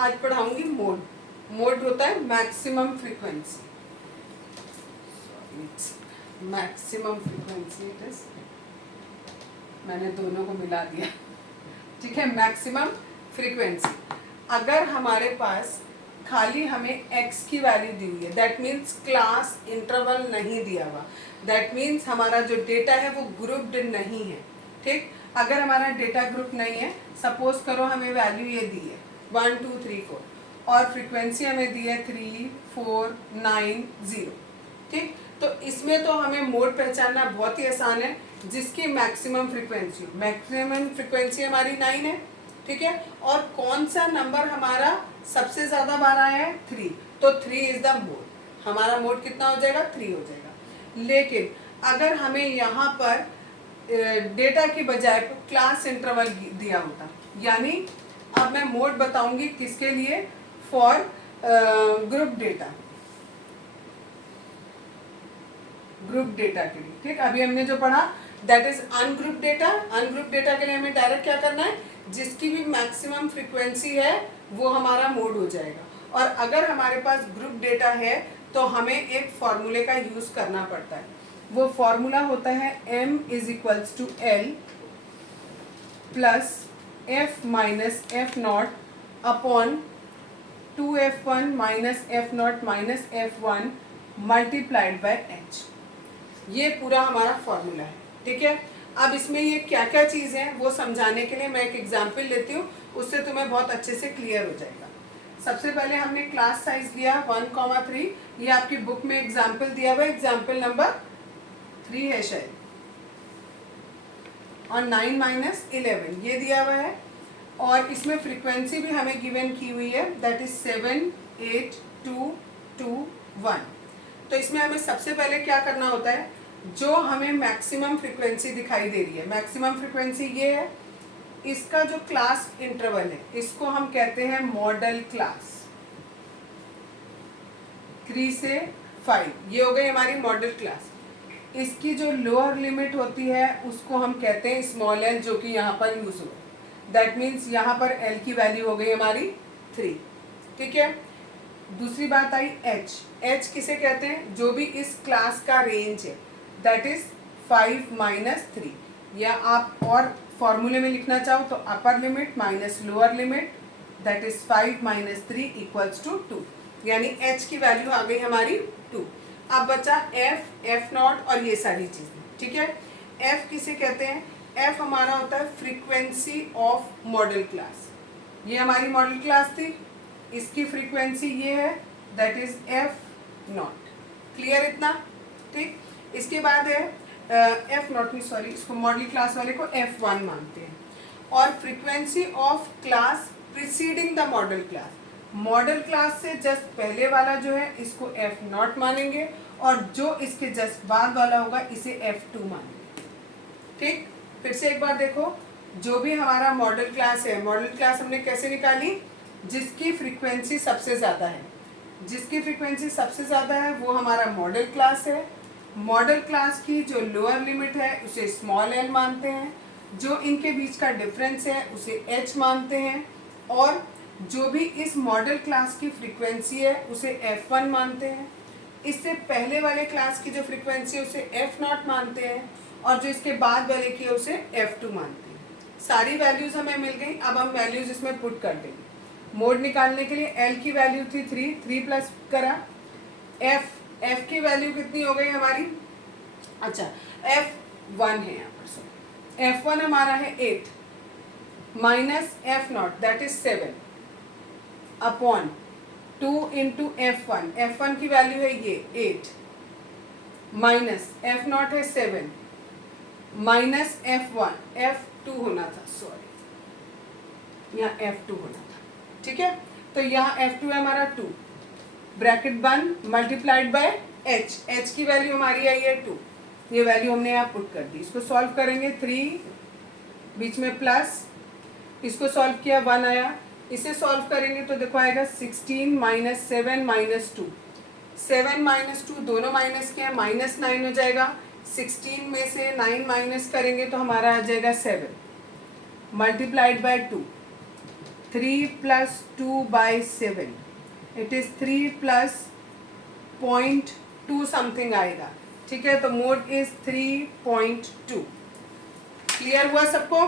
आज पढ़ाऊंगी mode. Mode होता है maximum frequency, maximum frequency it is, मैंने दोनों को मिला दिया, ठीक है। मैक्सिमम फ्रीक्वेंसी, अगर हमारे पास खाली हमें x की वैल्यू दी हुई है, दैट मीन्स क्लास इंटरवल नहीं दिया हुआ, दैट मीन्स हमारा जो डेटा है वो ग्रुप्ड नहीं है, ठीक। अगर हमारा डेटा ग्रुप नहीं है, सपोज करो हमें वैल्यू ये दी है 1 2 3 4 और फ्रीक्वेंसी हमें दी है 3 4 9 0, ठीक। तो इसमें तो हमें मोड पहचानना बहुत ही आसान है, जिसकी मैक्सिमम फ्रीक्वेंसी हो। मैक्सिमम फ्रीक्वेंसी हमारी 9 है, ठीक है। और कौन सा नंबर हमारा सबसे ज़्यादा बार आया है? 3, तो 3 इज द मोड। हमारा मोड कितना हो जाएगा? 3 हो जाएगा। लेकिन अगर हमें यहाँ पर डेटा की बजाय क्लास इंटरवल दिया होता, यानी अब मैं मोड बताऊंगी किसके लिए? For group data, group data के लिए, ठीक। अभी हमने जो पढ़ा that is ungroup data. Ungroup data के लिए हमें डायरेक्ट क्या करना है? जिसकी भी मैक्सिमम फ्रीक्वेंसी है वो हमारा मोड हो जाएगा। और अगर हमारे पास ग्रुप डेटा है तो हमें एक फॉर्मूले का यूज करना पड़ता है। वो फॉर्मूला होता है m is equals to L plus f minus F naught upon 2f1 minus F naught minus f1 multiplied by h। ये पूरा हमारा फॉर्मूला है, ठीक है। अब इसमें ये क्या क्या चीज़ है वो समझाने के लिए मैं एक एग्जांपल लेती हूँ, उससे तुम्हें बहुत अच्छे से क्लियर हो जाएगा। सबसे पहले हमने क्लास साइज दिया 1,3, ये आपकी बुक में एग्जांपल दिया हुआ है, एग्जांपल नंबर 3 है शायद, और 9 माइनस 11 ये दिया हुआ है। और इसमें फ्रीक्वेंसी भी हमें गिवन की हुई है, दैट इज 7 8 2 2 1। तो इसमें हमें सबसे पहले क्या करना होता है? जो हमें मैक्सिमम फ्रीक्वेंसी दिखाई दे रही है, मैक्सिमम फ्रीक्वेंसी ये है, इसका जो क्लास इंटरवल है इसको हम कहते हैं मॉडल क्लास। 3 से 5 ये हो गई हमारी मॉडल क्लास। इसकी जो लोअर लिमिट होती है उसको हम कहते हैं स्मॉल एल, जो कि यहाँ पर यूज हुआ। दैट मीन्स यहाँ पर एल की वैल्यू हो गई हमारी 3, ठीक है। दूसरी बात आई एच। एच किसे कहते हैं? जो भी इस क्लास का रेंज है, दैट इज 5 माइनस 3, या आप और फॉर्मूले में लिखना चाहो तो upper limit minus lower limit, that is 5 minus 3 equals to 2, यानी एच की वैल्यू आ गई हमारी 2। अब बचा एफ, एफ नॉट और ये सारी चीज़ें, ठीक है। एफ किसे कहते हैं? एफ हमारा होता है फ्रीक्वेंसी ऑफ मॉडल क्लास। ये हमारी मॉडल क्लास थी, इसकी फ्रीक्वेंसी ये है, that is F not. Clear इतना? ठीक। इसके बाद है एफ नॉट नहीं, सॉरी, इसको मॉडल क्लास वाले को F1 मानते हैं। और frequency of class preceding the model class, model class से जस्ट पहले वाला जो है इसको एफ नॉट मानेंगे, और जो इसके जस्ट बाद वाला होगा इसे F2 मानेंगे, ठीक। फिर से एक बार देखो, जो भी हमारा मॉडल क्लास है, मॉडल क्लास हमने कैसे निकाली? जिसकी फ्रीक्वेंसी सबसे ज़्यादा है, जिसकी फ्रीक्वेंसी सबसे ज़्यादा है वो हमारा मॉडल क्लास है। मॉडल क्लास की जो लोअर लिमिट है उसे स्मॉल एल मानते हैं, जो इनके बीच का डिफरेंस है उसे एच मानते हैं, और जो भी इस मॉडल क्लास की फ्रीक्वेंसी है उसे F1 मानते हैं। इससे पहले वाले क्लास की जो फ्रीक्वेंसी है उसे F नॉट मानते हैं, और जो इसके बाद वाले की है उसे F2 मानते हैं। सारी वैल्यूज़ हमें मिल गई। अब हम वैल्यूज़ इसमें पुट कर देंगे। मोड निकालने के लिए L की वैल्यू थी 3 प्लस करा, F की वैल्यू कितनी हो गई हमारी? अच्छा, F1 है यहाँ पर, सॉरी, F1 हमारा है 8 minus F not that is 7 upon 2 into F1। F1 की वैल्यू है ये 8 माइनस एफ नॉट है 7 माइनस F1, F2 होना था, सॉरी, यहाँ F2 होना था, ठीक है। तो यहाँ F2 है हमारा 2, ब्रैकेट बंद, मल्टीप्लाइड बाय H। H की वैल्यू हमारी आई है 2, ये वैल्यू हमने यहाँ पुट कर दी। इसको सॉल्व करेंगे, 3 बीच में प्लस, इसको सॉल्व किया 1 आया। इसे सॉल्व करेंगे तो देखो आएगा 16 माइनस 7 माइनस 2, 7 माइनस 2 दोनों माइनस के हैं, माइनस 9 हो जाएगा। 16 में से 9 माइनस करेंगे तो हमारा आ जाएगा 7 multiplied by 2, 3+2/7, it is 3+0.2 something आएगा, ठीक है। तो मोड इज 3.2। क्लियर हुआ सबको?